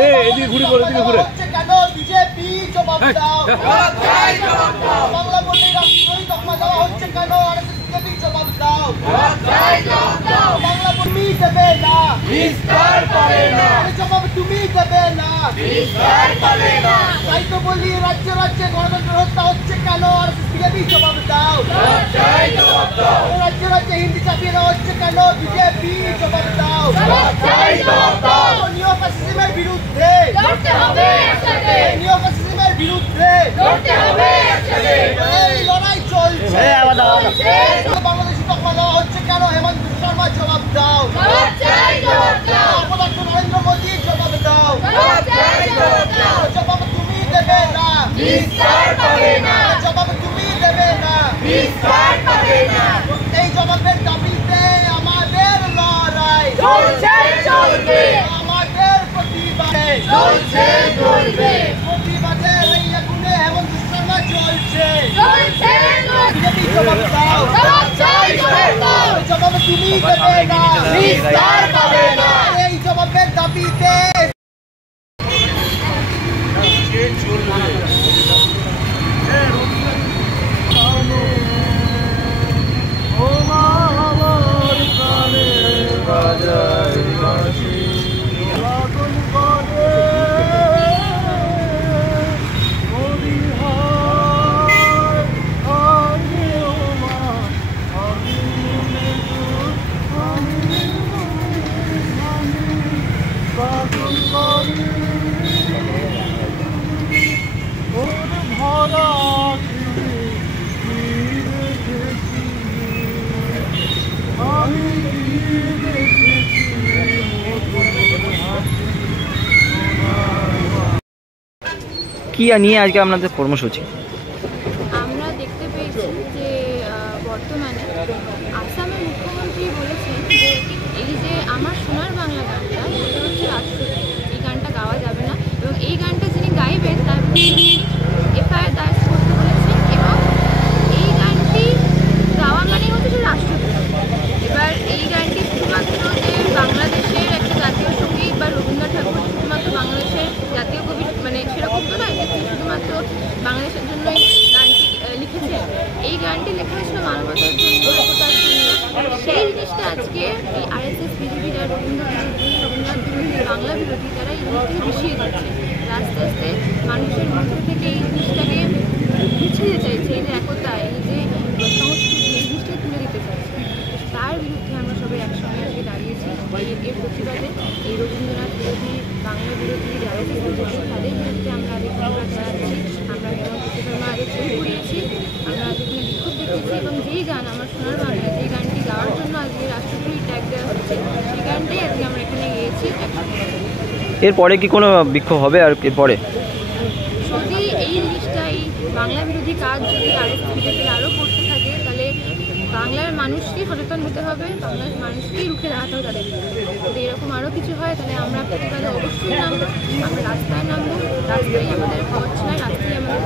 এদিকে ঘুরে পড়ে, এদিকে ঘুরে। কেন বিজেপি জবাব দাও, বাংলা বলে রাষ্ট্রই দখল দেওয়া হচ্ছে কেন, আর বিজেপি জবাব দাও, বাংলা তুমি দেবে না, জবাব তুমি দেবে না। তাই তো বলি রাজ্যে রাজ্যে গণতন্ত্র হত্যা হচ্ছে কেন, আর বিজেপি জবাব দাও, রাজ্যে রাজ্যে হিন্দি চাপিয়ে দেওয়া হচ্ছে কেন, বিজেপি জবাব দাও, নিও ফ্যাসিজমের বিরুদ্ধে, নিও ফ্যাসিজমের বিরুদ্ধে এই লড়াই চলছে। বাংলাদেশি তকমা দেওয়া হচ্ছে কেন, হেমন্ত শর্মা জবাব দাও, অপদার্থ নরেন্দ্র মোদী জবাব দাও, জবাব তুমি দেবে না, জবাব তুমি দেবে না। এই জবাবের দাবিতে আমাদের লড়াই আমাদের প্রতিবাদে প্রতিবাদের এই আগুনে হেমন্ত শর্মা চলছে। বিজেপি জবাব দাও, জবাব তুমি দেবে না। এই জবাবের দাবিতে কি নিয়ে আজকে আপনাদের কর্মসূচি? আমরা দেখতে পেয়েছি যে বর্তমানে আসামের মুখ্যমন্ত্রী বলেছেন যে এই যে আমার সোনার বাংলা গানটা সেটা হচ্ছে রাষ্ট্রীয়, এই গানটা গাওয়া যাবে না এবং এই গানটা যিনি গাইবেন তার এফআইআর দায়ের করতে বলেছেন এবং এই গানটি গাওয়া মানে হচ্ছে যে রাষ্ট্রদ্রোহ। এবার এই গানটি শুধুমাত্র যে বাংলাদেশের একটা জাতীয় সঙ্গীত বা রবীন্দ্রনাথ ঠাকুর শুধুমাত্র বাংলাদেশের জাতীয় কবি মানে সেরকম তো নয় যে তিনি শুধুমাত্র বাংলাদেশের জন্যই গানটি লিখেছেন। এই গানটি লেখা হয়েছিল মানবতার জন্য, একতার জন্য। সেই জিনিসটা আজকে এই আরএসএস বিজেপি যারা রবীন্দ্রনাথ বিরোধী, বাংলা বিরোধী, তারা এই জিনিসটাকে মিশিয়ে দিচ্ছে। আস্তে আস্তে মানুষের মধ্যে থেকে এই জিনিসটাকে মুছিয়ে চাইছে, এই যে একতা, এই যে সংস্কৃতি, এই জিনিসটাকে তুলে দিতে চাইছে। তার বিরুদ্ধে আমরা সবাই একসঙ্গে আজকে দাঁড়িয়েছি। এর প্রতিবাদে এই রবীন্দ্রনাথ বিরোধী, বাংলা বিরোধী যারা বিরোধী তাদের বিরুদ্ধে আমরা আগে প্রতিবাদ জানাচ্ছি। আমরা হেমন্ত শর্মা আগে ছবি করিয়েছি, আমরা যেখানে বিক্ষোভ দেখেছি এবং যেই গান আমার সোনার বাংলা, যে গানটি গাওয়ার জন্য আজকে রাষ্ট্রপতি ট্যাগ দেওয়া হচ্ছে, সেই গানটাই আজকে আমরা এখানে গিয়েছি। এরপরে কি কোনো বিক্ষোভ হবে? আর এরপরে যদি এই জিনিসটা, এই বাংলা বিরোধী কাজ যদি আরএসএস বিজেপির আরও করতে থাকে, তাহলে বাংলার মানুষকেই সচেতন হতে হবে, বাংলার মানুষকেই রুখে দাঁড়াতে হবে তাদের বিরুদ্ধে। যদি এরকম আরও কিছু হয় তাহলে আমরা প্রতিবাদে অবশ্যই নামবো, আমরা রাস্তায় নামবো। রাস্তায় আমাদের পথ নয়, রাস্তায় আমাদের